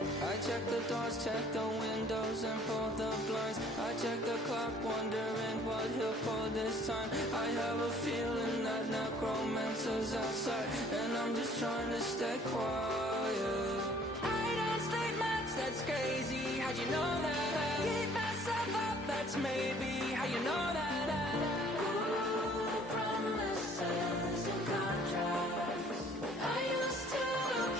I check the doors, check the windows, and pull the blinds. I check the clock, wondering what he'll pull this time. I have a feeling that necromancer's outside, and I'm just trying to stay quiet. I don't sleep much, that's crazy. How'd you know that? I keep myself up, that's maybe how you know that. Ooh, promises and contracts. I used to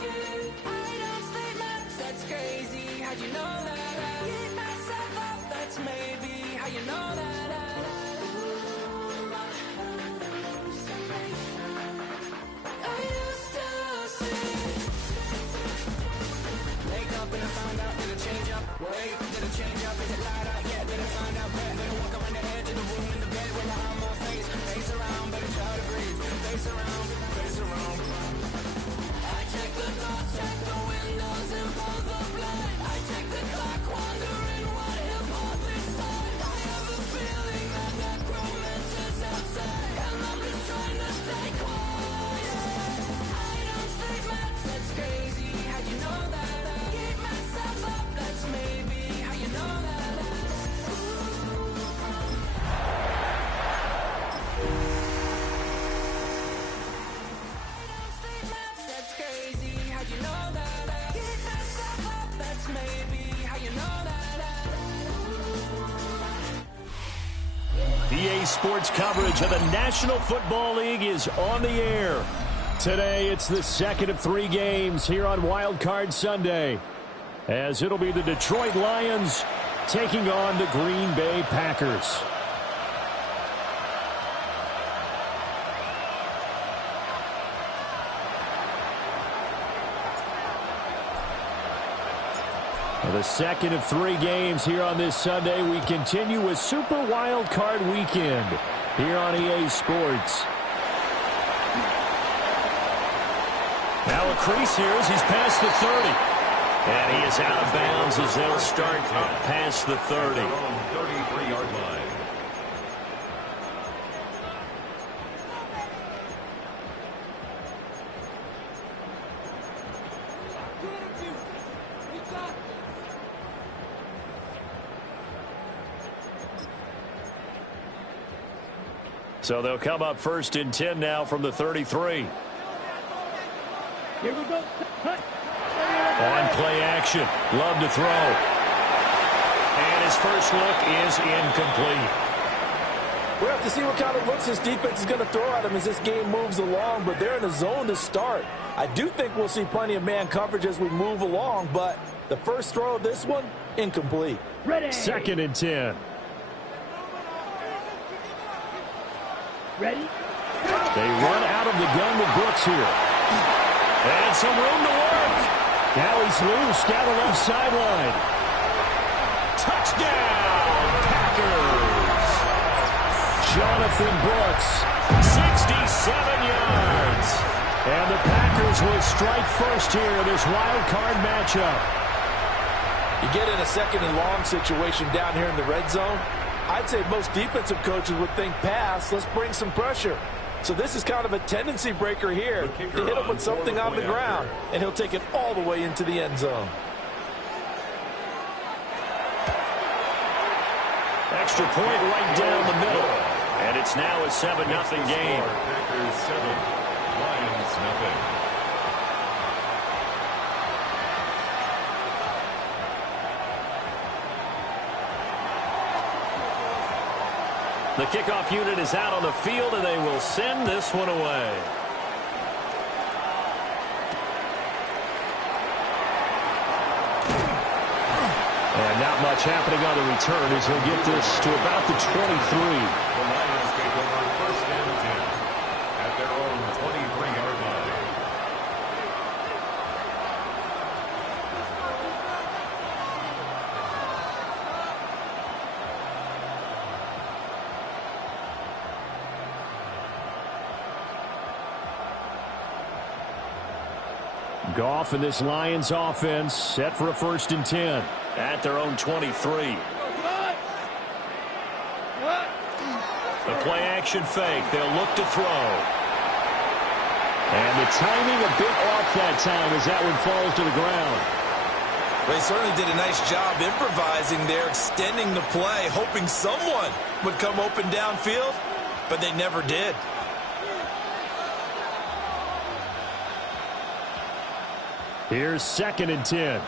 keep. I don't sleep much, that's crazy. How'd you know that? I keep myself up, that's maybe how you know that. Ooh, my hallucination. I used to see. Wake up and I found out, did it change up? Wait, did it change up? Is it light out? Yeah, did it find out? Better walk around the edge of the room in the bed with my arm on face. Face around, better try to breathe. Face around, face around. I check the doors, check the windows, and pull the blind. I check the clock, wondering what he'll pull this time. I have a feeling that necromancer's outside, and I'm just trying to stay quiet. I don't sleep much, that's crazy. How'd you know that? I keep myself up, that's maybe how you know that. That's crazy, how'd you know that? I keep myself up, that's maybe how you know that. EA Sports coverage of the National Football League is on the air. Today, it's the second of 3 games here on Wild Card Sunday, as it'll be the Detroit Lions taking on the Green Bay Packers. The second of 3 games here on this Sunday. We continue with Super Wild Card Weekend here on EA Sports. Now a crease here as he's past the 30. And he is out of bounds as they'll start up past the 30. 33-yard line. So they'll come up 1st and 10 now from the 33. Here we go. On play action. Love to throw. And his first look is incomplete. We'll have to see what kind of looks this defense is going to throw at him as this game moves along, but they're in a zone to start. I do think we'll see plenty of man coverage as we move along, but the first throw of this one, incomplete. Ready. 2nd and 10. Ready. They run out of the gun with Brooks here. And some room to work. Now he's loose down the left sideline. Touchdown, Packers. Jonathan Brooks, 67 yards. And the Packers will strike first here in this wild card matchup. You get in a 2nd and long situation down here in the red zone, I'd say most defensive coaches would think pass, let's bring some pressure. So this is kind of a tendency breaker here to hit him with something on the ground, and he'll take it all the way into the end zone. Extra point right down the middle. And it's now a 7-0 game. Packers 7, Lions nothing. The kickoff unit is out on the field, and they will send this one away. And not much happening on the return as he'll get this to about the 23. The Lions take over 1st and 10 at their own 23-yard line. Goff and this Lions offense set for a 1st and 10 at their own 23. The play action fake. They'll look to throw. And the timing a bit off that time as that one falls to the ground. They certainly did a nice job improvising there, extending the play, hoping someone would come open downfield, but they never did. Here's 2nd and 10.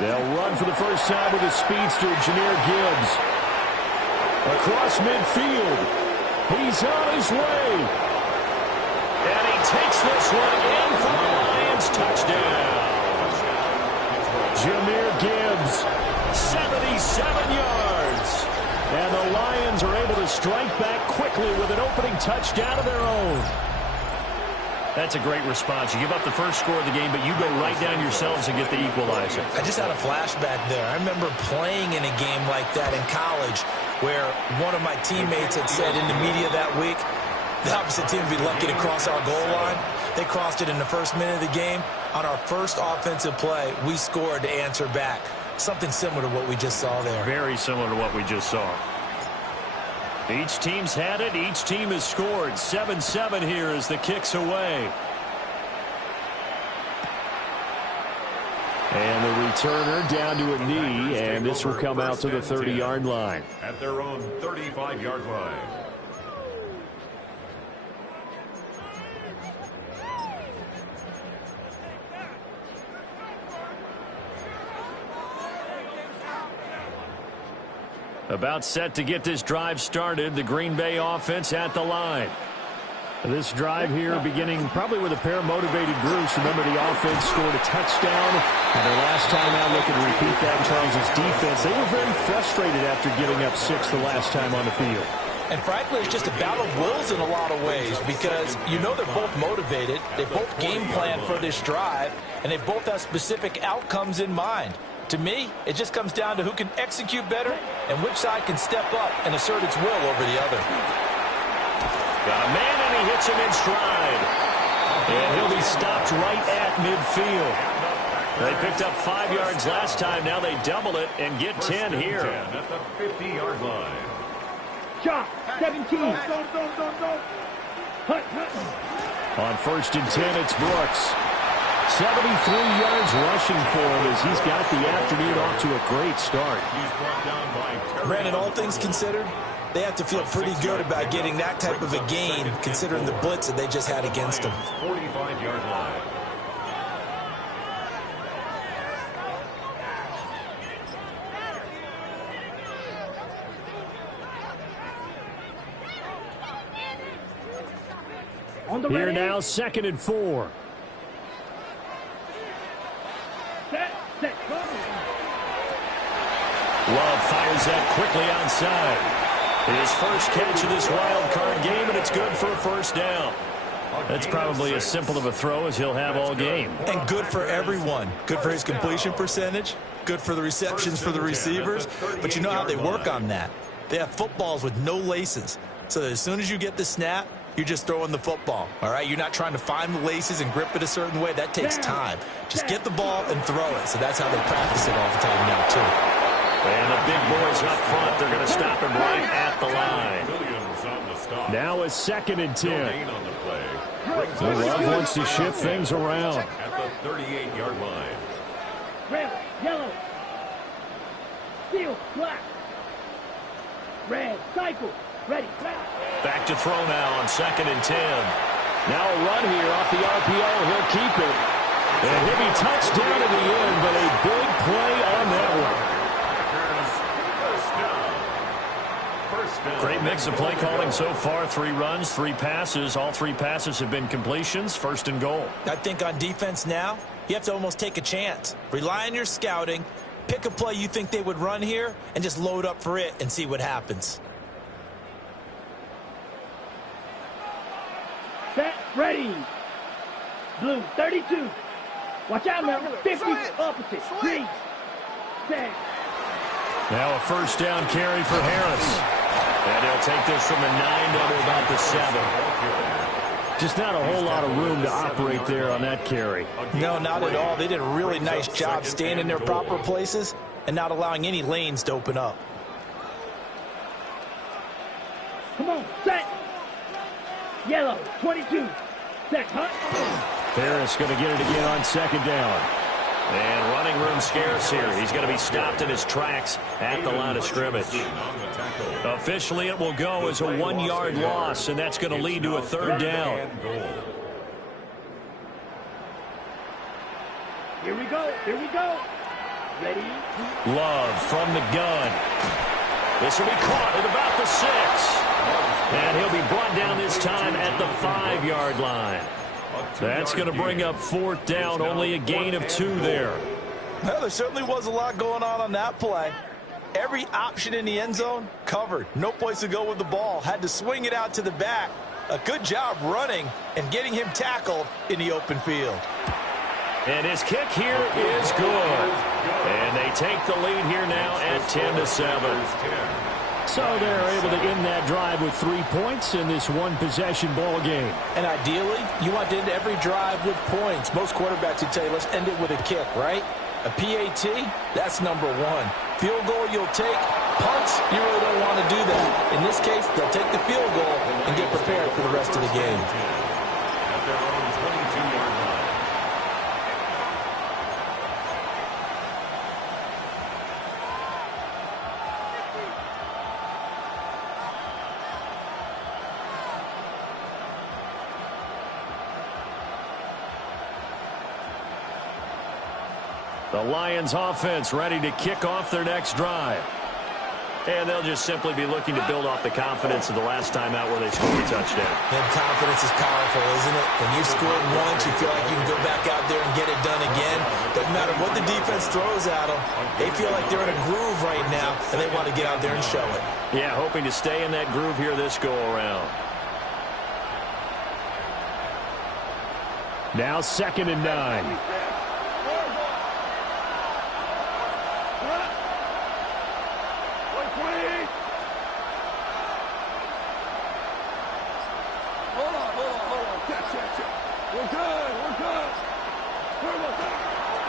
They'll run for the first time with a speedster, Jahmyr Gibbs. Across midfield. He's on his way. And he takes this one in for the Lions. Touchdown. Jahmyr Gibbs, 77 yards. And the Lions are able to strike back quickly with an opening touchdown of their own. That's a great response. You give up the first score of the game, but you go right down yourselves and get the equalizer. I just had a flashback there. I remember playing in a game like that in college where one of my teammates had said in the media that week, the opposite team would be lucky to cross our goal line. They crossed it in the first minute of the game. On our first offensive play, we scored to answer back. Something similar to what we just saw there. Very similar to what we just saw. Each team's had it. Each team has scored. 7-7 here as the kick's away. And the returner down to a knee, and this will come out to the 30-yard line. At their own 35-yard line. About set to get this drive started. The Green Bay offense at the line. This drive here beginning probably with a pair of motivated groups. Remember, the offense scored a touchdown. And their last time out, looking to repeat that in Charles' defense. They were very frustrated after giving up 6 the last time on the field. And frankly, it's just a battle of wills in a lot of ways because you know they're both motivated. They both game plan for this drive, and they both have specific outcomes in mind. To me, it just comes down to who can execute better and which side can step up and assert its will over the other. Got a man, and he hits him in stride. And he'll be stopped right at midfield. They picked up 5 yards last time. Now they double it and get 10 here. 10 at the 50-yard line. Shot, 17. Go. On 1st and 10, it's Brooks. 73 yards rushing for him as he's got the afternoon off to a great start. He's brought down by Brandon, all things considered, they have to feel pretty good about getting that type of a gain considering the blitz that they just had against them. 45-yard line. Here now, 2nd and 4. Love fires that quickly outside. His first catch of this wild card game, and it's good for a first down. That's probably as simple of a throw as he'll have all game. And good for everyone. Good for his completion percentage. Good for the receptions for the receivers. But you know how they work on that. They have footballs with no laces. So as soon as you get the snap, you're just throwing the football, all right? You're not trying to find the laces and grip it a certain way. That takes time. Just get the ball and throw it. So that's how they practice it all the time now, too. And the big boys up front, they're going to stop him right at the line. Now it's 2nd and 10. Love wants to shift things around. At the 38-yard line. Red, yellow, steel, black, red, cycle, ready, Back to throw now on 2nd and 10. Now a run here off the RPO. He'll keep it. And he'll be touchdown at the end, but a big play on that one. Great mix of play calling so far. 3 runs, 3 passes. All 3 passes have been completions. 1st and goal. I think on defense now, you have to almost take a chance. Rely on your scouting. Pick a play you think they would run here and just load up for it and see what happens. set, ready. Blue, 32. Watch out now. 50, opposite. Green, set. Now a first down carry for Harris. And he'll take this from the 9 down to about the 7. Just not a whole lot of room to operate there on that carry. No, not at all. They did a really nice job staying in their proper places and not allowing any lanes to open up. Come on, set. Yellow, 22. Set, huh? Harris going to get it again on second down. And running room scarce here. He's going to be stopped in his tracks at the line of scrimmage. Officially, it will go as a 1-yard loss, and that's going to lead to a third down. Here we go. Here we go. Ready? Love from the gun. This will be caught at about the 6. And he'll be brought down this time at the 5-yard line. That's going to bring up fourth down, only a gain of 2 there. Well, there certainly was a lot going on that play. Every option in the end zone covered. No place to go with the ball. Had to swing it out to the back. A good job running and getting him tackled in the open field. And his kick here is good. And they take the lead here now at 10-7. So they're able to end that drive with 3 points in this one-possession ball game. And ideally, you want to end every drive with points. Most quarterbacks would tell you, let's end it with a kick, right? A PAT, that's number 1. Field goal you'll take. Punts, you really don't want to do that. In this case, they'll take the field goal and get prepared for the rest of the game. At their own 22-yard line. The Lions offense ready to kick off their next drive. And they'll just simply be looking to build off the confidence of the last time out where they scored a touchdown. And confidence is powerful, isn't it? When you've scored once, you feel like you can go back out there and get it done again. Doesn't matter what the defense throws at them. They feel like they're in a groove right now, and they want to get out there and show it. Yeah, hoping to stay in that groove here this go-around. Now 2nd and 9.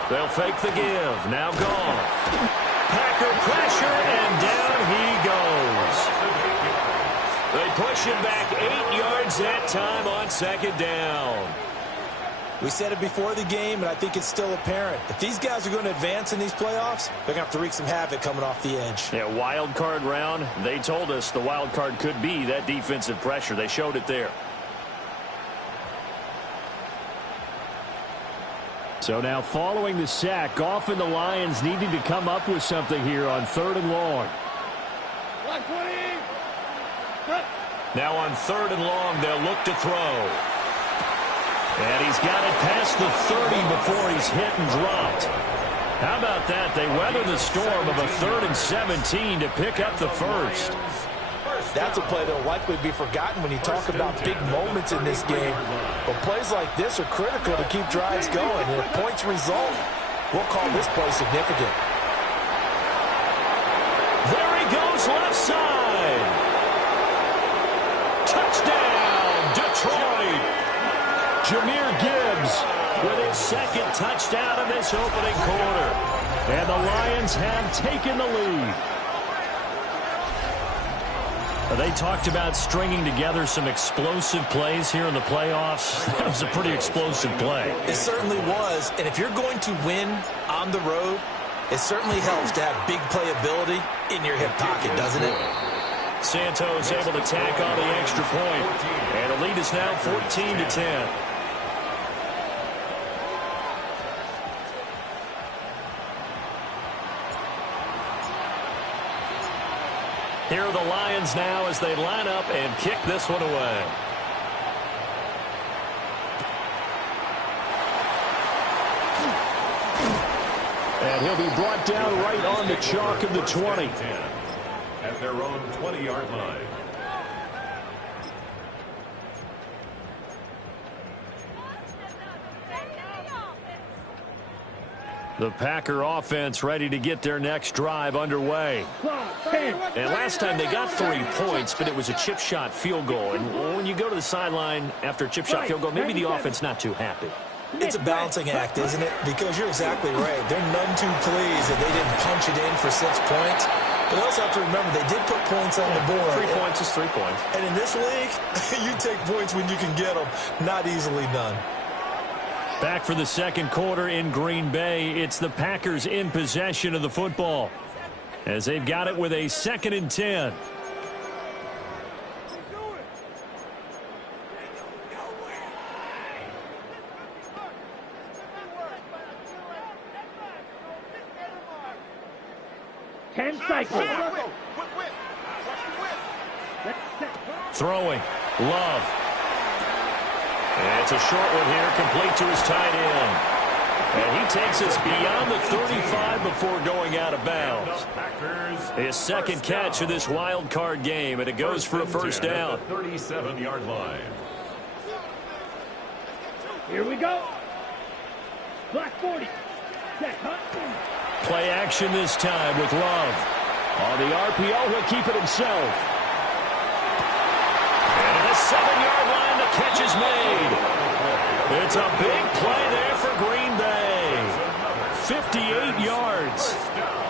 They'll fake the give. Now gone. Packer pressure, and down he goes. They push him back 8 yards that time on 2nd down. We said it before the game, and I think it's still apparent. If these guys are going to advance in these playoffs, they're going to have to wreak some havoc coming off the edge. Yeah, wild card round. They told us the wild card could be that defensive pressure. They showed it there. So now following the sack, often the Lions needing to come up with something here on 3rd and long. Now on 3rd and long, they'll look to throw. And he's got it past the 30 before he's hit and dropped. How about that? They weather the storm of a 3rd and 17 to pick up the first. That's a play that will likely be forgotten when you talk about big moments in this game. But plays like this are critical to keep drives going. And if points result, we'll call this play significant. There he goes, left side. Touchdown, Detroit. Jahmyr Gibbs with his 2nd touchdown in this opening quarter. And the Lions have taken the lead. They talked about stringing together some explosive plays here in the playoffs. That was a pretty explosive play. It certainly was. And if you're going to win on the road, it certainly helps to have big playability in your hip pocket, doesn't it? Santos able to tack on the extra point. And the lead is now 14-10. Here are the Lions now as they line up and kick this one away. And he'll be brought down right on the chalk of the 20. At their own 20-yard line. The Packer offense ready to get their next drive underway. And last time they got 3 points, but it was a chip shot field goal. And when you go to the sideline after a chip shot field goal, maybe the offense not too happy. It's a balancing act, isn't it? Because you're exactly right. They're none too pleased that they didn't punch it in for 6 points. But they also have to remember they did put points on the board. 3 points is 3 points. And in this league, you take points when you can get them. Not easily done. Back for the second quarter in Green Bay. It's the Packers in possession of the football as they've got it with a 2nd and 10. Throwing. Love. And it's a short one here, complete to his tight end. And he takes us beyond the 35 before going out of bounds. His second catch of this wild card game, and it goes for a first down. 37-yard line. Here we go. Black 40. Play action this time with Love. On the RPO, he'll keep it himself. And the 7-yard line, the catch is made. It's a big play there for Green Bay. 58 yards.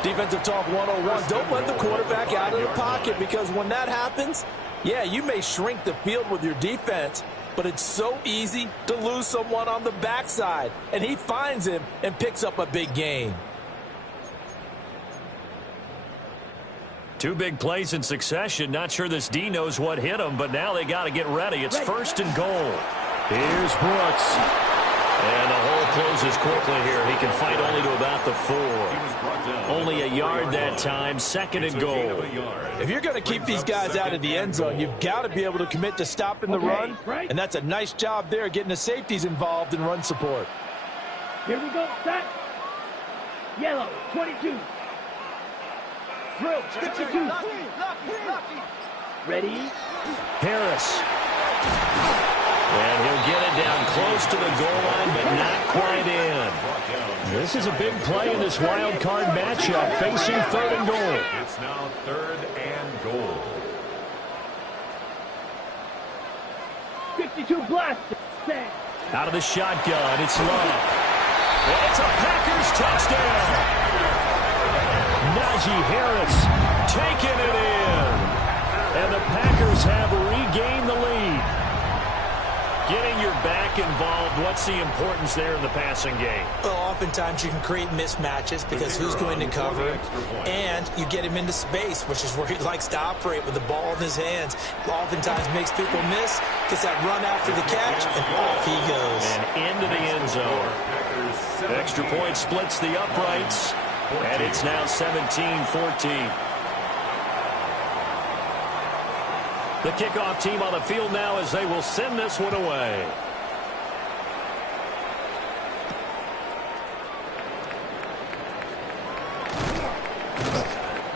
Defensive talk 101. Don't let the quarterback out of the pocket, because when that happens, yeah, you may shrink the field with your defense, but it's so easy to lose someone on the backside. And he finds him and picks up a big gain. 2 big plays in succession. Not sure this D knows what hit him, but now they got to get ready. It's 1st and goal. Here's Brooks. And the hole closes quickly here. He can fight only to about the 4. Only a yard that time. 2nd and goal. If you're going to keep these guys out of the end zone, you've got to be able to commit to stopping the run. And that's a nice job there, getting the safeties involved in run support. Here we go. Set. Yellow, 22. Drill, 52. Ready? Harris. And he'll get it down close to the goal line, but not quite in. This is a big play in this wild card matchup, facing 3rd and goal. It's now 3rd and goal. 52 blast. Out of the shotgun, it's Love. It's a Packers touchdown. Najee Harris taking it in. And the Packers have regained the lead. Getting your back involved, what's the importance there in the passing game? Well, oftentimes you can create mismatches because who's going to cover him, and you get him into space, which is where he likes to operate with the ball in his hands. Oftentimes makes people miss, gets that run after the catch, and off he goes. And into the end zone. Extra point splits the uprights, and it's now 17-14. The kickoff team on the field now as they will send this one away.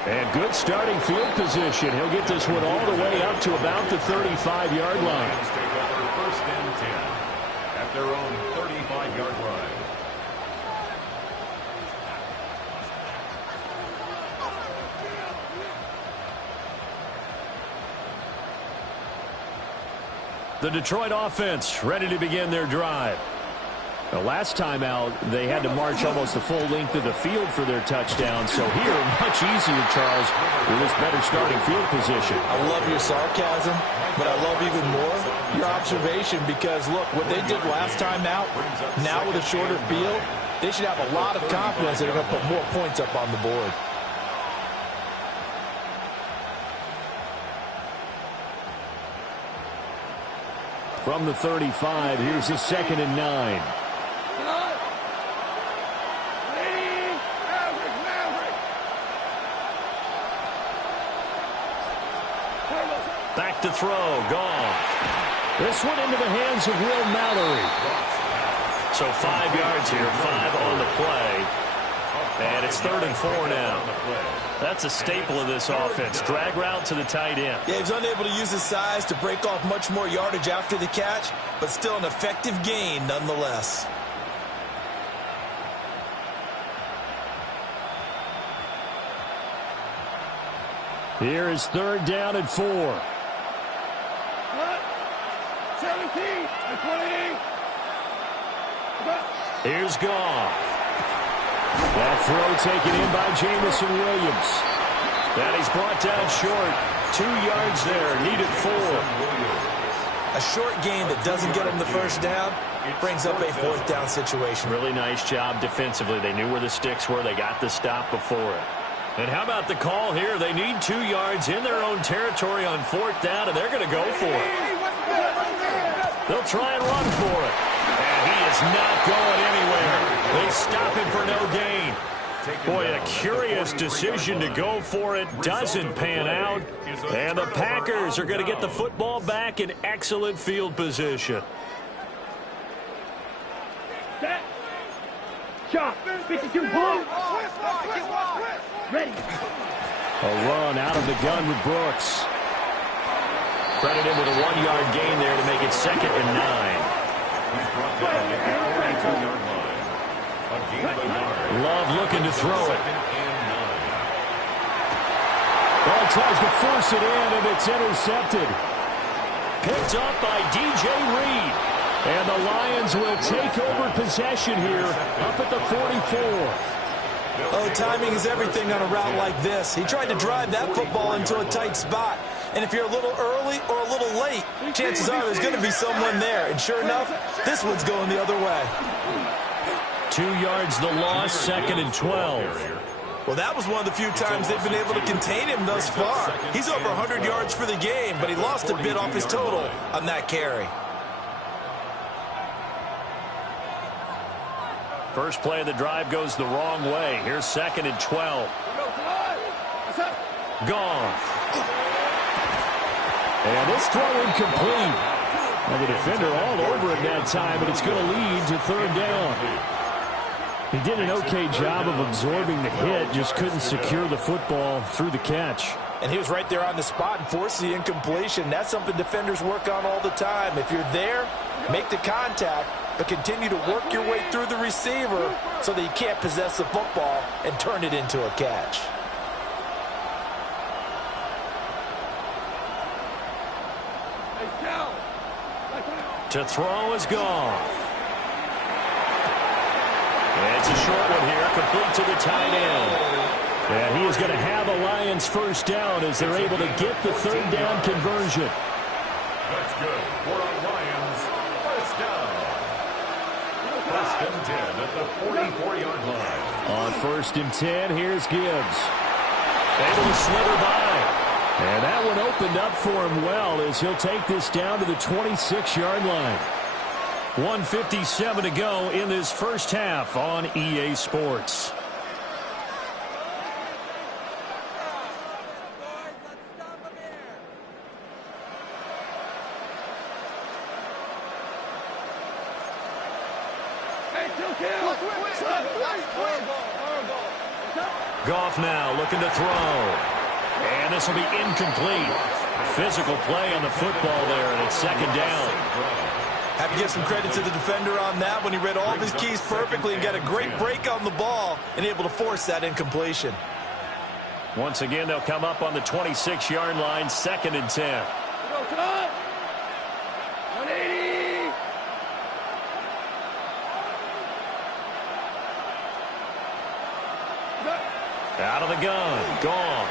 And good starting field position. He'll get this one all the way up to about the 35-yard line. Take over 1st and 10 at their own 35-yard line. The Detroit offense ready to begin their drive. The last time out, they had to march almost the full length of the field for their touchdown. So here, much easier, Charles, with this better starting field position. I love your sarcasm, but I love even more your observation, because, look, what they did last time out, now with a shorter field, they should have a lot of confidence that they're going to put more points up on the board. From the 35, here's a 2nd and 9. Back to throw, Goff. This one into the hands of Will Mallory. So 5 yards here, 5 on the play. And it's 3rd and 4 now. That's a staple of this offense. Drag route to the tight end. Yeah, he was unable to use his size to break off much more yardage after the catch, but still an effective gain nonetheless. Here is 3rd down and 4. 17 and 20. Here's Goff. That throw taken in by Jamison Williams. That he's brought down short. 2 yards there, needed 4. A short gain that doesn't get him the first down, brings up a fourth down situation. Really nice job defensively. They knew where the sticks were. They got the stop before it. And how about the call here? They need 2 yards in their own territory on fourth down, and they're going to go for it. They'll try and run for it. And he is not going anywhere. They stop him for no gain. Boy, a curious decision to go for it. Doesn't pan out. And the Packers are going to get the football back in excellent field position. Set. Shot. 52 ball. Ready. A run out of the gun with Brooks. Credit him with a 1-yard gain there to make it 2nd and 9. He's brought down at the 42-yard line. A gain of a yard. Love looking to throw it. 2nd and 9. Well, tries to force it in, and it's intercepted. Picked up by DJ Reed. And the Lions will take over possession here up at the 44. Oh, timing is everything on a route like this. He tried to drive that football into a tight spot. And if you're a little early or a little late, chances are there's going to be someone there. And sure enough, this one's going the other way. 2 yards the loss, 2nd and 12. Well, that was one of the few times they've been able to contain him thus far. He's over 100 yards for the game, but he lost a bit off his total on that carry. First play of the drive goes the wrong way. Here's 2nd and 12. Goff. And this throw incomplete. And the defender all over it that time, and it's going to lead to 3rd down. He did an okay job of absorbing the hit, just couldn't secure the football through the catch. And he was right there on the spot and forced the incompletion. That's something defenders work on all the time. If you're there, make the contact, but continue to work your way through the receiver so that you can't possess the football and turn it into a catch. To throw is Goff. It's a short one here, complete to the tight end. And he is going to have a Lions first down as they're able to get the 3rd down conversion. That's good for our Lions. First down. 1st and 10 at the 44-yard line. On 1st and 10, here's Gibbs. Able to slither by. And that one opened up for him well as he'll take this down to the 26-yard line. 1:57 to go in this first half on EA Sports. Goff now looking to throw. And this will be incomplete. Physical play on the football there, and it's 2nd down. Have to give some credit to the defender on that when he read all of his keys perfectly and got a great break on the ball and able to force that incompletion. Once again, they'll come up on the 26-yard line, 2nd and 10. 180. Out of the gun, Goff.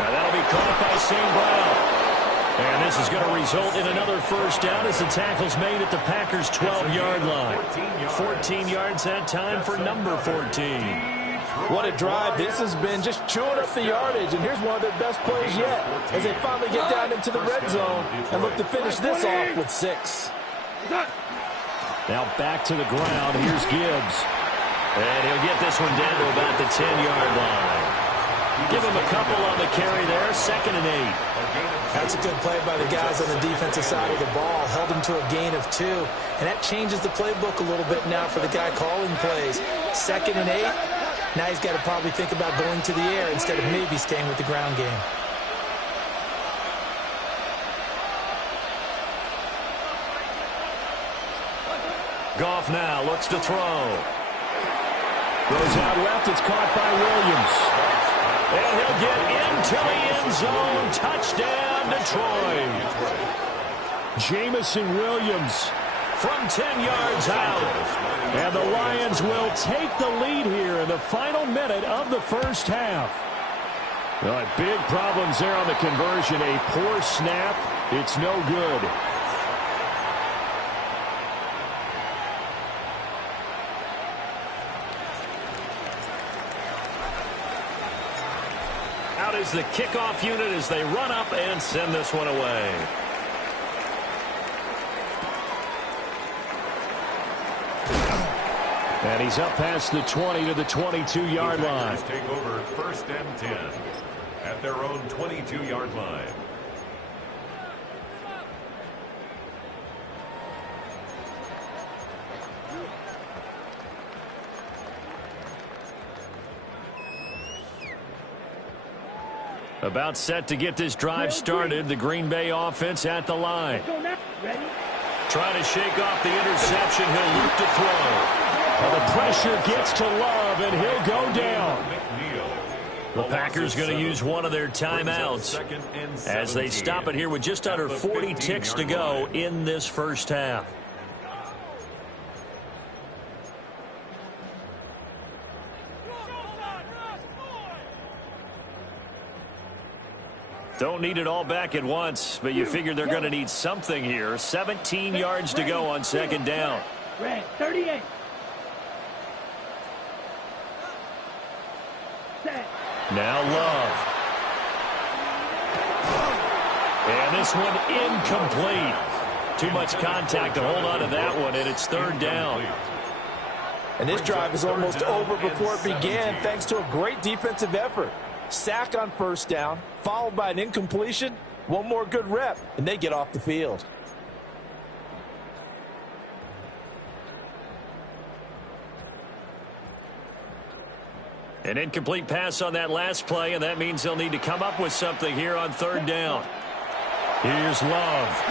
Now that'll be caught by St. Brown. And this is going to result in another first down as the tackle's made at the Packers' 12-yard line. 14 yards that time for number 14. What a drive this has been, just chewing up the yardage. And here's one of their best plays yet as they finally get down into the red zone and look to finish this off with 6. Now back to the ground. Here's Gibbs. And he'll get this one down to about the 10-yard line. Give him a couple on the carry there, 2nd and 8. That's a good play by the guys on the defensive side of the ball. Held him to a gain of 2. And that changes the playbook a little bit now for the guy calling plays. 2nd and 8. Now he's got to probably think about going to the air instead of maybe staying with the ground game. Goff now looks to throw. Goes out left. It's caught by Williams. And he'll get into the end zone. Touchdown, Detroit. Jamison Williams from 10 yards out. And the Lions will take the lead here in the final minute of the first half. Well, big problems there on the conversion. A poor snap. It's no good. is the kickoff unit as they run up and send this one away. And he's up past the 20 to the 22-yard line. Take over 1st and 10 at their own 22-yard line. About set to get this drive started. The Green Bay offense at the line. Trying to shake off the interception. He'll loop to throw. Well, the pressure gets to Love, and he'll go down. The Packers going to use one of their timeouts as they stop it here with just under 40 ticks to go in this first half. Don't need it all back at once, but you figure they're going to need something here. 17 yards to go on second down. Red, 38. Set. Now Love. And this one incomplete. Too much contact to hold on to that one, and it's third down. And this drive is almost over before it began thanks to a great defensive effort. Sack on first down, followed by an incompletion. One more good rep, and they get off the field. An incomplete pass on that last play, and that means they'll need to come up with something here on third down. Here's Love.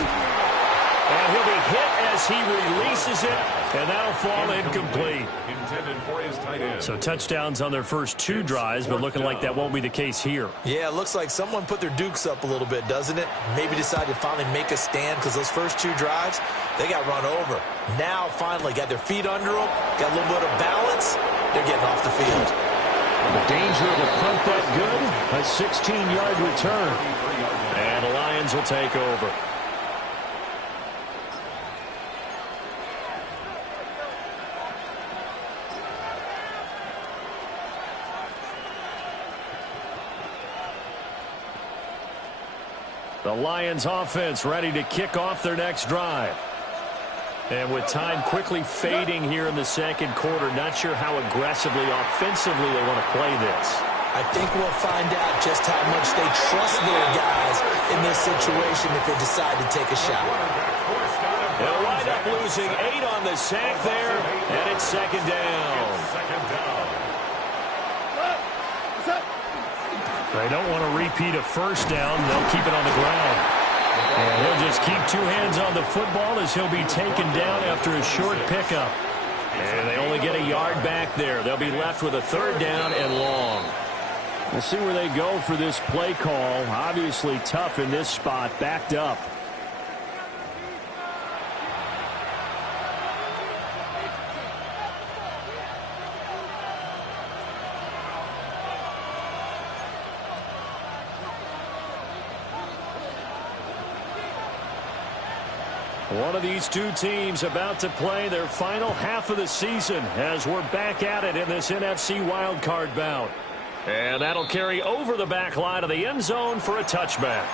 And he'll be hit as he releases it, and that'll fall incomplete. Intended for his tight end. So touchdowns on their first two drives, but looking like that won't be the case here. Yeah, it looks like someone put their dukes up a little bit, doesn't it? Maybe decided to finally make a stand because those first two drives, they got run over. Now finally got their feet under them, got a little bit of balance. They're getting off the field. The danger of a punt that good, a 16-yard return. And the Lions will take over. The Lions offense ready to kick off their next drive. And with time quickly fading here in the second quarter, not sure how aggressively, offensively they want to play this. I think we'll find out just how much they trust their guys in this situation if they decide to take a shot. They'll wind up losing 8 on the sack there, and it's second down. They don't want to repeat a first down. They'll keep it on the ground. And he'll just keep two hands on the football as he'll be taken down after a short pickup. And they only get a yard back there. They'll be left with a third down and long. We'll see where they go for this play call. Obviously tough in this spot, backed up. One of these two teams about to play their final half of the season as we're back at it in this NFC wildcard bout. And that'll carry over the back line of the end zone for a touchback.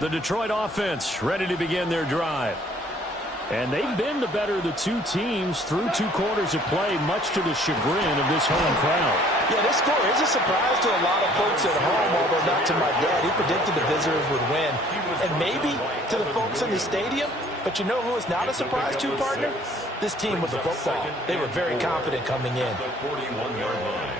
The Detroit offense ready to begin their drive. And they've been the better of the two teams through 2 quarters of play, much to the chagrin of this home crowd. Yeah, this score is a surprise to a lot of folks at home, although not to my dad. He predicted the visitors would win. And maybe to the folks in the stadium. But you know who is not a surprise to, partner? This team with the football. They were very confident coming in. The 41-yard line.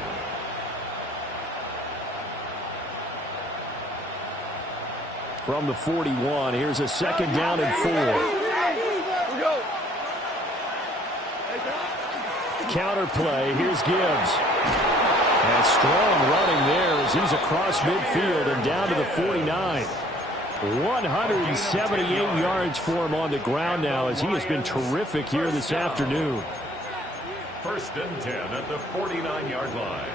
From the 41, here's a second down and 4. Counter play, here's Gibbs. And strong running there as he's across midfield and down to the 49. 178 yards for him on the ground now as he has been terrific here this afternoon. 1st and 10 at the 49-yard line.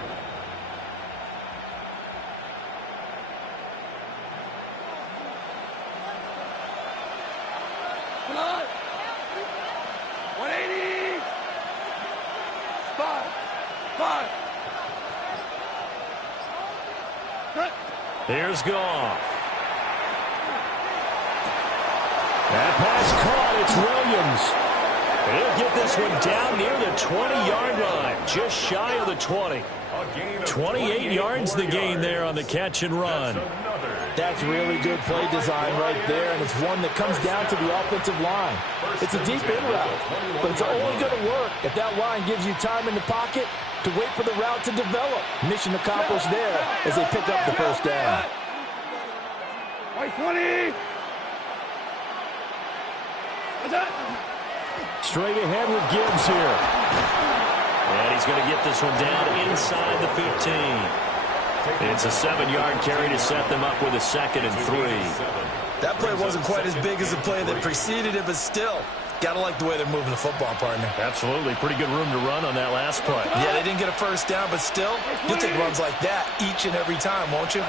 180. 5. Here's Goff. That pass caught. It's Williams. He'll get this one down near the 20-yard line, just shy of the 20. 28 yards the gain there on the catch and run. That's really good play design right there, and it's one that comes down to the offensive line. It's a deep in route, but it's only going to work if that line gives you time in the pocket to wait for the route to develop. Mission accomplished there as they pick up the first down. 20. Straight ahead with Gibbs here. And he's going to get this one down inside the 15. It's a 7-yard carry to set them up with a 2nd and 3. That play wasn't quite as big as the play that preceded it, but still, got to like the way they're moving the football, partner. Absolutely. Pretty good room to run on that last play. Yeah, they didn't get a first down, but still, you'll take runs like that each and every time, won't you?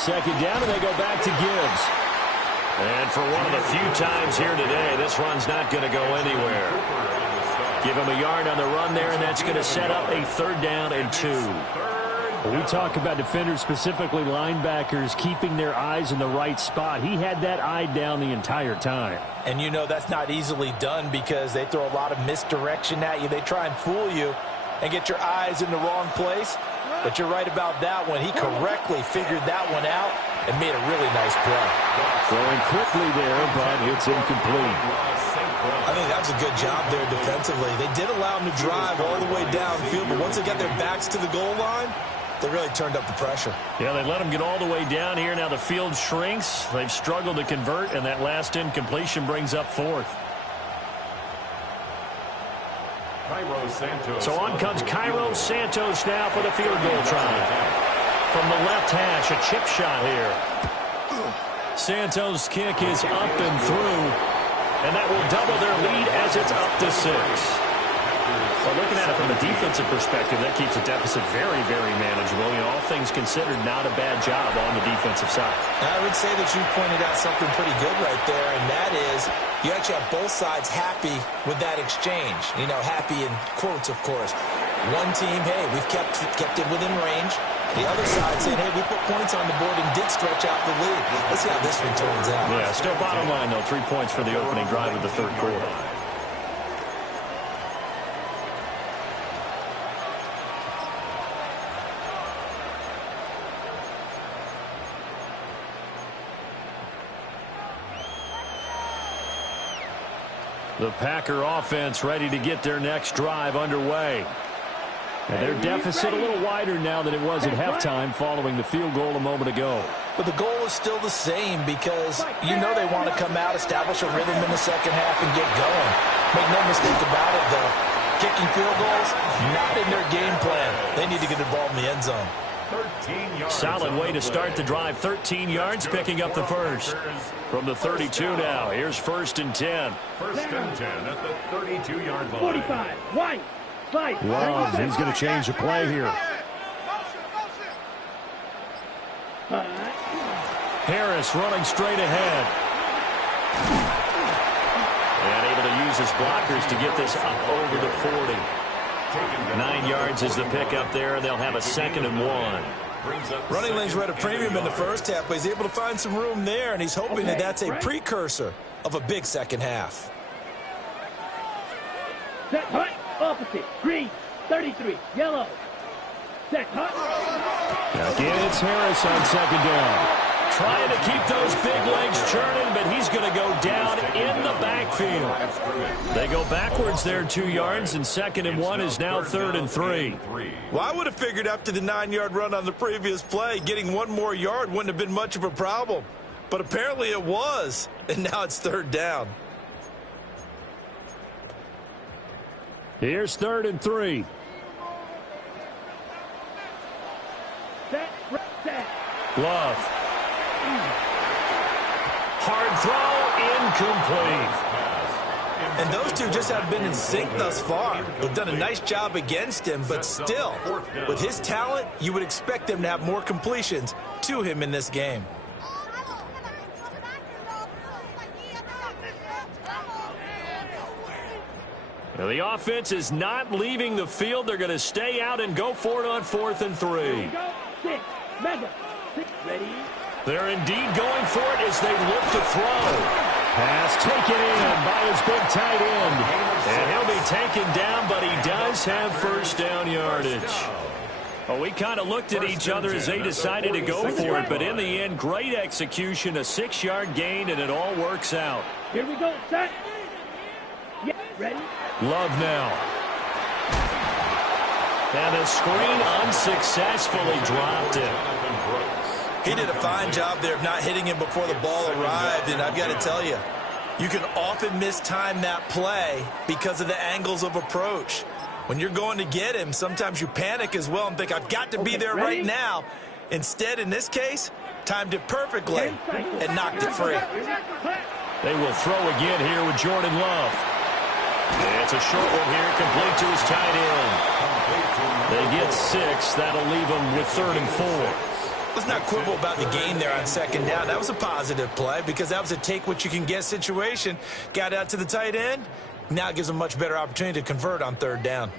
2nd down, and they go back to Gibbs. And for one of the few times here today, this run's not going to go anywhere. Give him a yard on the run there, and that's going to set up a 3rd down and 2. We talk about defenders, specifically linebackers, keeping their eyes in the right spot. He had that eye down the entire time. And you know that's not easily done because they throw a lot of misdirection at you. They try and fool you and get your eyes in the wrong place. But you're right about that one. He correctly figured that one out and made a really nice play. Throwing quickly there, but it's incomplete. I think that was a good job there defensively. They did allow him to drive all the way downfield, but once they got their backs to the goal line, they really turned up the pressure. Yeah, they let him get all the way down here. Now the field shrinks. They've struggled to convert, and that last incompletion brings up 4th. So on comes Cairo Santos now for the field goal try. From the left hash, a chip shot here. Santos' kick is up and through, and that will double their lead as it's up to 6. Well, looking at it from a defensive perspective, that keeps the deficit very, very manageable. You know, all things considered, not a bad job on the defensive side. I would say that you pointed out something pretty good right there, and that is you actually have both sides happy with that exchange. You know, happy in quotes, of course. One team, hey, we've kept it within range. The other side saying, hey, we put points on the board and did stretch out the lead. Let's see how this one turns out. Yeah, still bottom line, though, 3 points for the opening drive of the 3rd quarter. The Packer offense ready to get their next drive underway. And their deficit a little wider now than it was at halftime following the field goal a moment ago. But the goal is still the same because you know they want to come out, establish a rhythm in the second half, and get going. Make no mistake about it, though. Kicking field goals, not in their game plan. They need to get the ball in the end zone. Solid way to start the drive. 13 yards, picking up the first. From the 32 now, here's 1st and 10. 1st and 10 at the 32-yard line. 45. White. Wow, he's going to change the play here. Harris running straight ahead. And able to use his blockers to get this up over the 40. 9 yards is the pickup there, and they'll have a 2nd and 1. Running lanes were at a premium in the first half, but he's able to find some room there, and he's hoping that that's a precursor of a big second half. Set hut. Opposite. Green. 33. Yellow. Set hut. Again, it's Harris on 2nd down. Trying to keep those big legs churning, but he's going to go down in the backfield. They go backwards there 2 yards, and 2nd and 1 is now 3rd and 3. Well, I would have figured after the 9-yard run on the previous play, getting 1 more yard wouldn't have been much of a problem. But apparently it was, and now it's 3rd down. Here's 3rd and 3. Set. Glove. Hard throw, incomplete. And those two just have been in sync thus far. They've done a nice job against him, but still, with his talent, you would expect them to have more completions to him in this game. Now the offense is not leaving the field. They're going to stay out and go for it on 4th and 3. Here we go. 6. Mega. 6. Ready. They're indeed going for it as they look to throw. Pass taken in by his big tight end. And he'll be taken down, but he does have first down yardage. Well, we kind of looked at each other as they decided to go for it, but in the end, great execution, a 6-yard gain, and it all works out. Here we go. Set. Yeah. Ready. Love now. And the screen unsuccessfully dropped it. He did a fine job there of not hitting him before the ball arrived, and I've got to tell you, you can often mistime that play because of the angles of approach. When you're going to get him, sometimes you panic as well and think, I've got to be there right now. Instead, in this case, timed it perfectly and knocked it free. They will throw again here with Jordan Love. It's a short one here, complete to his tight end. They get 6. That'll leave them with 3rd and 4. Let's not quibble about the gain there on 2nd down. That was a positive play because that was a take-what-you-can-get situation. Got out to the tight end. Now it gives them a much better opportunity to convert on 3rd down.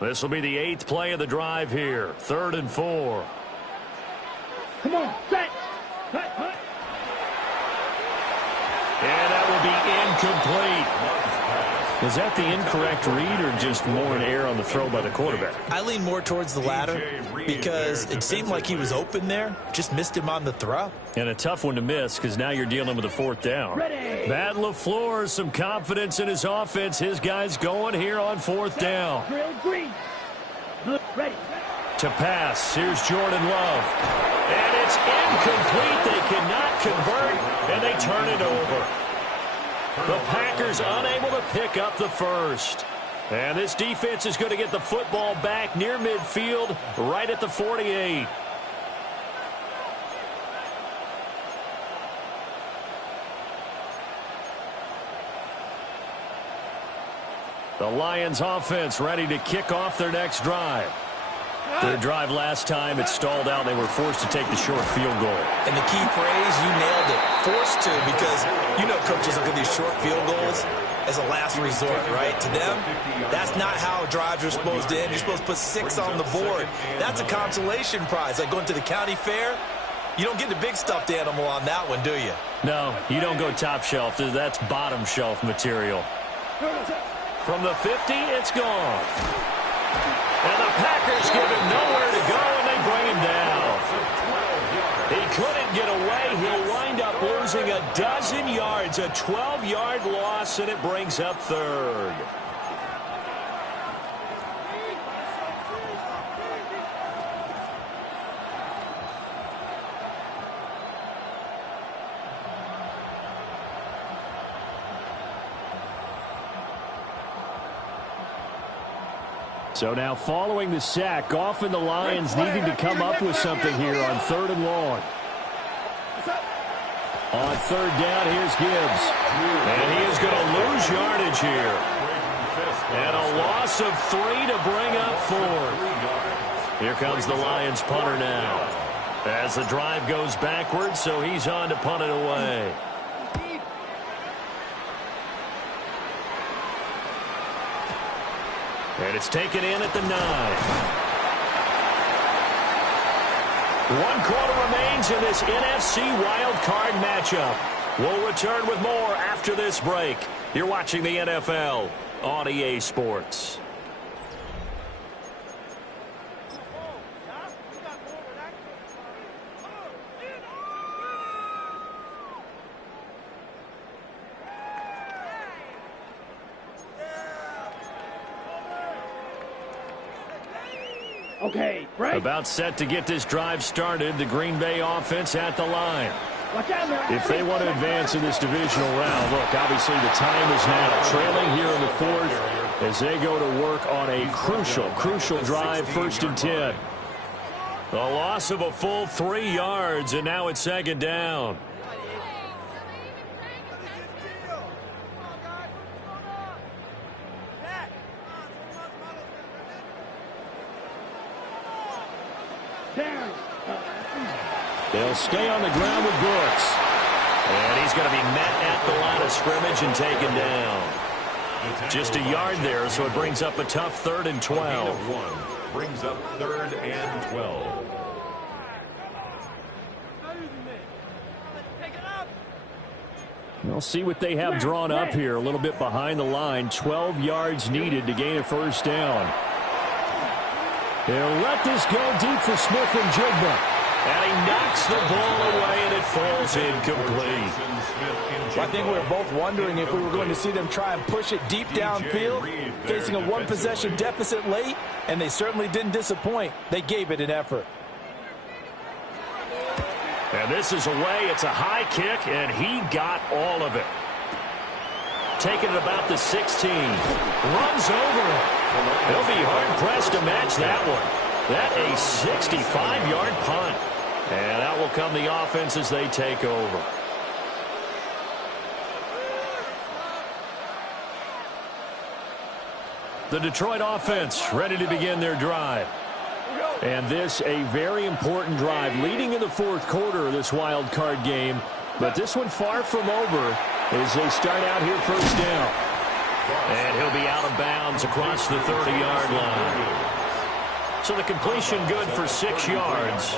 This will be the 8th play of the drive here. 3rd and 4. Come on. Set. Hut, hut. And that will be incomplete. Was that the incorrect read or just more an error on the throw by the quarterback? I lean more towards the latter because it seemed like he was open there, just missed him on the throw. And a tough one to miss because now you're dealing with a 4th down. Ready. Matt LaFleur, some confidence in his offense. His guys going here on 4th down. Drill green. Blue. Ready. To pass, here's Jordan Love. And it's incomplete. They cannot convert, and they turn it over. The Packers unable to pick up the first. And this defense is going to get the football back near midfield, right at the 48. The Lions offense ready to kick off their next drive. Their drive last time, it stalled out. They were forced to take the short field goal. And the key phrase, you nailed it. Forced to, because you know coaches look at these short field goals as a last resort, right? To them, that's not how drives are supposed to end. You're supposed to put 6 on the board. That's a consolation prize. Like going to the county fair, you don't get the big stuffed animal on that one, do you? No, you don't go top shelf. That's bottom shelf material. From the 50, it's gone. And the Packers give him nowhere to go, and they bring him down. He couldn't get away. He'll wind up losing a dozen yards, a 12-yard loss, and it brings up 3rd. So now following the sack, often the Lions needing to come up with something here on 3rd and long. On 3rd down, here's Gibbs. And he is going to lose yardage here. And a loss of 3 to bring up 4th. Here comes the Lions punter now. As the drive goes backwards, so he's on to punt it away. And it's taken in at the 9. 1 quarter remains in this NFC wildcard matchup. We'll return with more after this break. You're watching the NFL on EA Sports. Okay, right. About set to get this drive started. The Green Bay offense at the line. Watch out now. If they want to advance in this divisional round, look, obviously the time is now. Trailing here in the 4th as they go to work on a crucial drive, 1st and 10. The loss of a full 3 yards, and now it's 2nd down. They'll stay on the ground with Brooks. And he's going to be met at the line of scrimmage and taken down. Just a yard there, so it brings up a tough 3rd and 12. Brings up 3rd and 12. We'll see what they have drawn up here. A little bit behind the line. 12 yards needed to gain a 1st down. They'll let this go deep for Smith and Jigba. And he knocks the ball away, and it falls incomplete. I think we were both wondering if we were going to see them try and push it deep downfield, facing a one-possession deficit late, and they certainly didn't disappoint. They gave it an effort. And this is away. It's a high kick, and he got all of it. Taking it about the 16. Runs over it. They'll be hard-pressed to match that one. That a 65-yard punt. And that will come the offense as they take over. The Detroit offense ready to begin their drive. And this a very important drive leading in the 4th quarter of this wild card game. But this one far from over as they start out here 1st down. And he'll be out of bounds across the 30-yard line. So the completion good for 6 yards.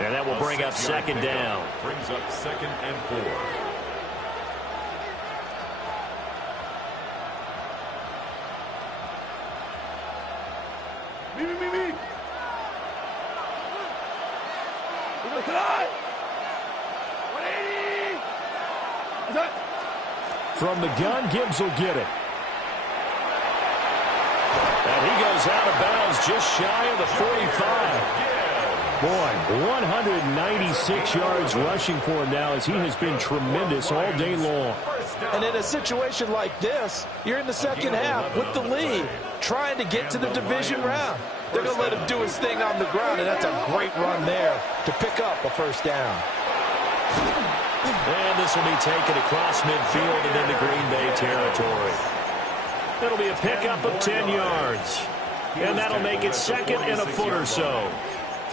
And that will bring up 2nd down. Brings up 2nd and 4. From the gun, Gibbs will get it. And he goes out of bounds just shy of the 45. Boy, 196 yards rushing for him now as he has been tremendous all day long. And in a situation like this, you're in the 2nd half with the lead, trying to get to the division round. They're going to let him do his thing on the ground, and that's a great run there to pick up a 1st down. And this will be taken across midfield and into Green Bay territory. It'll be a pickup of 10 yards. And that'll make it 2nd and a foot or so.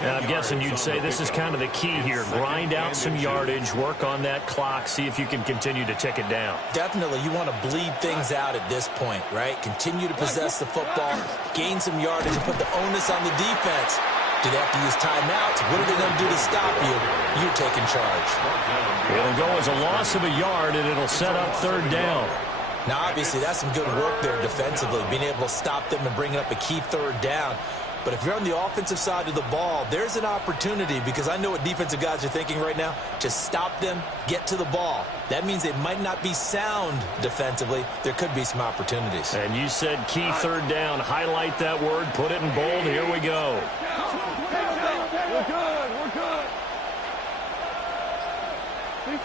And I'm guessing you'd say this is kind of the key here. Grind out some yardage, work on that clock, see if you can continue to tick it down. Definitely, you want to bleed things out at this point, right? Continue to possess the football, gain some yardage, and put the onus on the defense. Do they have to use timeouts? What are they going to do to stop you? You're taking charge. It'll go as a loss of a yard, and it'll set up 3rd down. Now, obviously, that's some good work there defensively, being able to stop them and bring up a key 3rd down. But if you're on the offensive side of the ball, there's an opportunity, because I know what defensive guys are thinking right now. Just stop them, get to the ball. That means they might not be sound defensively. There could be some opportunities. And you said key 3rd down. Highlight that word, put it in bold. Here we go. We're good. We're good.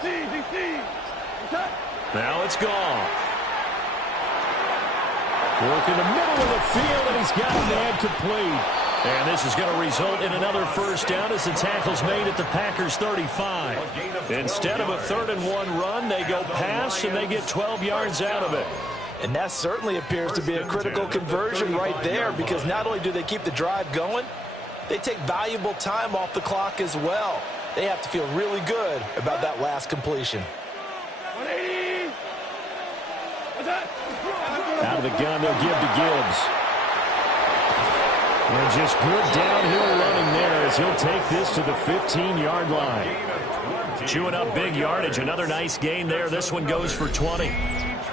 DC. Now it's Goff. Work in the middle of the field, and he's got a man complete. And this is going to result in another 1st down as the tackle's made at the Packers' 35. Instead of a 3rd and 1 run, they go pass, and they get 12 yards out of it. And that certainly appears to be a critical conversion right there, because not only do they keep the drive going, they take valuable time off the clock as well. They have to feel really good about that last completion. 180. What's that? Out of the gun, they'll give to Gibbs. And just good downhill running there as he'll take this to the 15-yard line. Chewing up big yardage. Another nice gain there. This one goes for 20.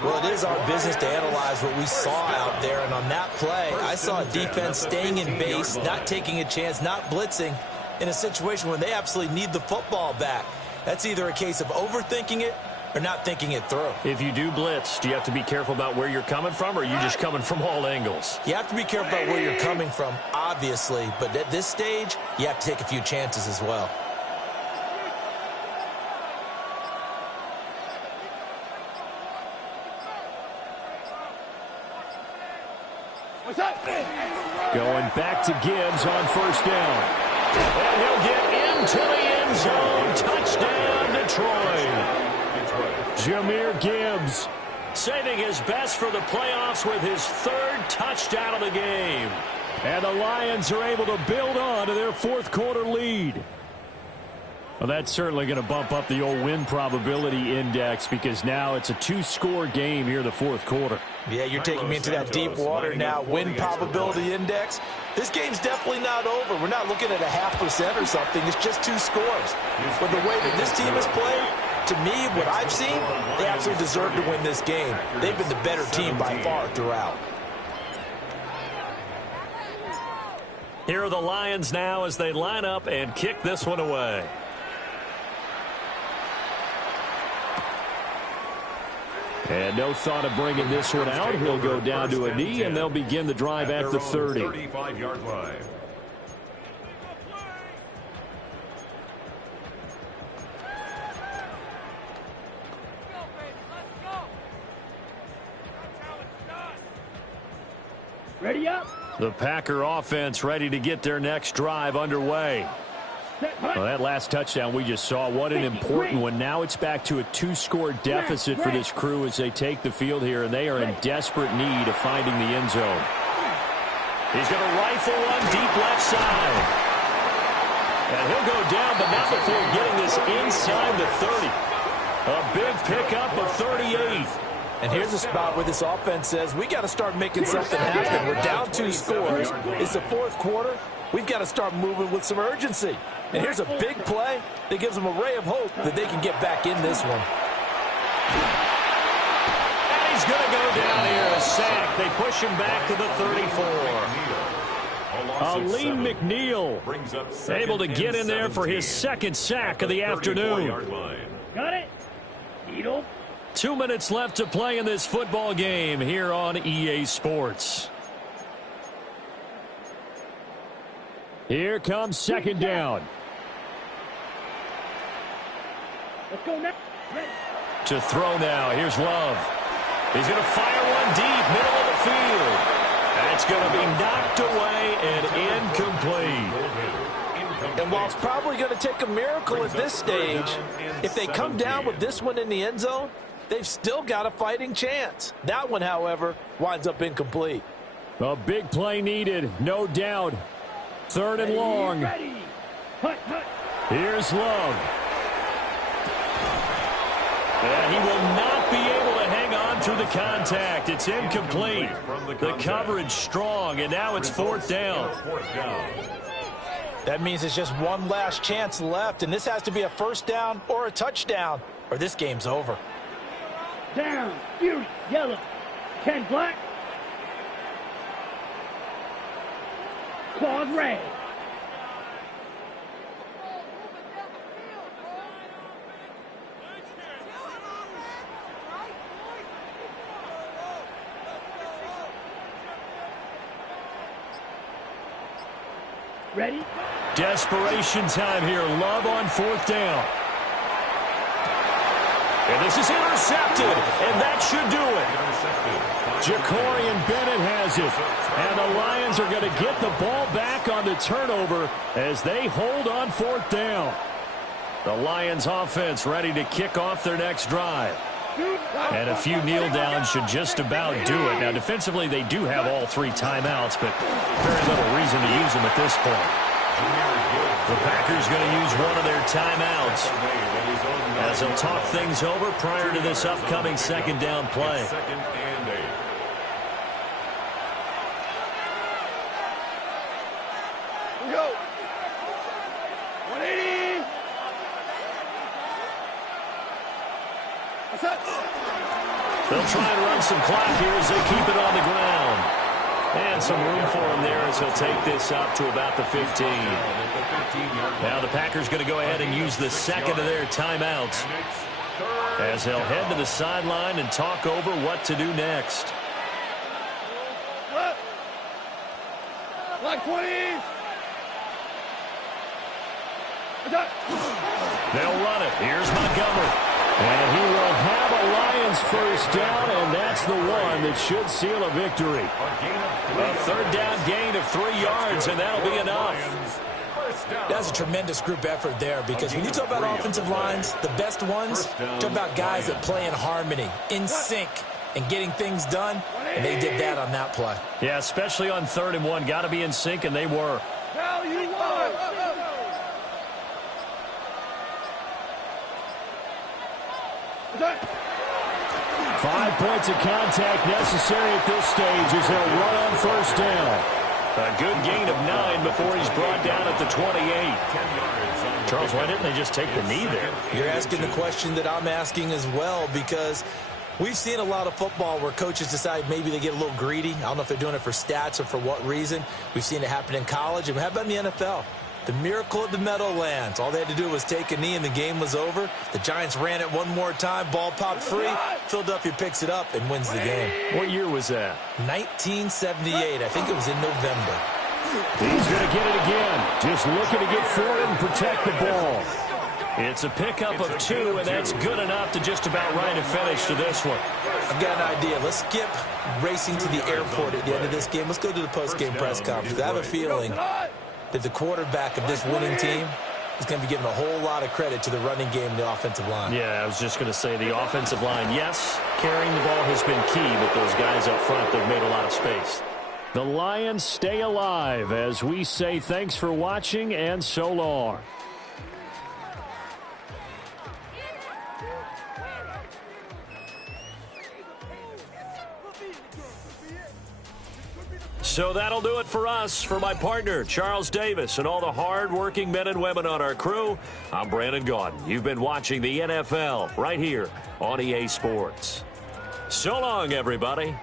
Well, it is our business to analyze what we saw out there. And on that play, I saw a defense staying in base, not taking a chance, not blitzing in a situation when they absolutely need the football back. That's either a case of overthinking it or not thinking it through. If you do blitz, do you have to be careful about where you're coming from, or are you just coming from all angles? You have to be careful about where you're coming from, obviously. But at this stage, you have to take a few chances as well. Going back to Gibbs on 1st down. And he'll get into the end zone. Touchdown, Detroit. Jahmyr Gibbs saving his best for the playoffs with his 3rd touchdown of the game. And the Lions are able to build on to their 4th quarter lead. Well, that's certainly going to bump up the old win probability index because now it's a 2-score game here in the fourth quarter. Yeah, you're taking me into that deep water now. Win probability index. This game's definitely not over. We're not looking at a 0.5% or something. It's just 2 scores. But the way that this team has played, to me, what I've seen, they absolutely deserve to win this game. They've been the better team by far throughout. Here are the Lions now as they line up and kick this one away. And no thought of bringing this one out. He'll go down to a knee, and they'll begin the drive at the 30. 35-yard line. Ready up. The Packer offense ready to get their next drive underway. Well, that last touchdown we just saw, what an important one. Now it's back to a 2-score deficit for this crew as they take the field here, and they are in desperate need of finding the end zone. He's going to rifle one deep left side. And he'll go down, but not before getting this inside the 30. A big pickup of 38. And here's a spot where this offense says, we got to start making something happen. We're down 2 scores. It's the fourth quarter. We've got to start moving with some urgency. And here's a big play that gives them a ray of hope that they can get back in this one. And he's going to go down here, a sack. They push him back to the 34. Aleem McNeil able to get in there for his second sack of the afternoon. Got it. Needle. 2 minutes left to play in this football game here on EA Sports. Here comes second down. Let's go now. Ready. To throw now. Here's Love. He's going to fire one deep, middle of the field. That's going to be knocked away and incomplete. And while it's probably going to take a miracle at this stage, if they come down with this one in the end zone, they've still got a fighting chance. That one, however, winds up incomplete. A big play needed, no doubt. Third and long. Ready. Hut, hut. Here's Love. And he will not be able to hang on to the contact. It's incomplete. The coverage strong, and now it's fourth down. That means it's just one last chance left, and this has to be a first down or a touchdown, or this game's over. Down. Fury. Yellow. 10 black. Claws red. Ready? Desperation time here. Love on fourth down. And this is intercepted, and that should do it. Jacorian Bennett has it. And the Lions are going to get the ball back on the turnover as they hold on fourth down. The Lions offense ready to kick off their next drive. And a few kneel downs should just about do it. Now, defensively, they do have all 3 timeouts, but very little reason to use them at this point. The Packers going to use one of their timeouts as they'll talk things over prior to this upcoming second down play. Go. 180. What's up? They'll try and run some clock here as they keep it on the ground. And some room for him there as he'll take this up to about the 15. Now the Packers going to go ahead and use the second of their timeouts as they'll head to the sideline and talk over what to do next. Block 20. They'll run it. Here's Montgomery. And he will have a Lions first down, and that's the one that should seal a victory. A third down gain of 3 yards, and that'll be enough. That's a tremendous group effort there, because when you talk about offensive lines, the best ones, talk about guys that play in harmony, in sync, and getting things done, and they did that on that play. Yeah, especially on 3rd and 1. Got to be in sync, and they were. Hell, you won. 5 points of contact necessary at this stage as they'll run on first down. A good gain of 9 before he's brought down at the 28. Charles, why didn't they just take the knee there? You're asking the question that I'm asking as well, because we've seen a lot of football where coaches decide maybe they get a little greedy. I don't know if they're doing it for stats or for what reason. We've seen it happen in college. And how about in the NFL? The miracle of the Meadowlands. All they had to do was take a knee and the game was over. The Giants ran it one more time. Ball popped free. Philadelphia picks it up and wins the game. What year was that? 1978. I think it was in November. He's going to get it again. Just looking to get forward and protect the ball. It's a pickup of 2, and that's good enough to just about write a finish to this one. I've got an idea. Let's skip racing to the airport at the end of this game. Let's go to the post-game press conference. I have a feeling that the quarterback of this winning team is going to be giving a whole lot of credit to the running game and the offensive line. Yeah, I was just going to say the offensive line, yes, carrying the ball has been key, but those guys up front, they've made a lot of space. The Lions stay alive as we say thanks for watching and so long. So that'll do it for us. For my partner, Charles Davis, and all the hard-working men and women on our crew, I'm Brandon Gaudin. You've been watching the NFL right here on EA Sports. So long, everybody.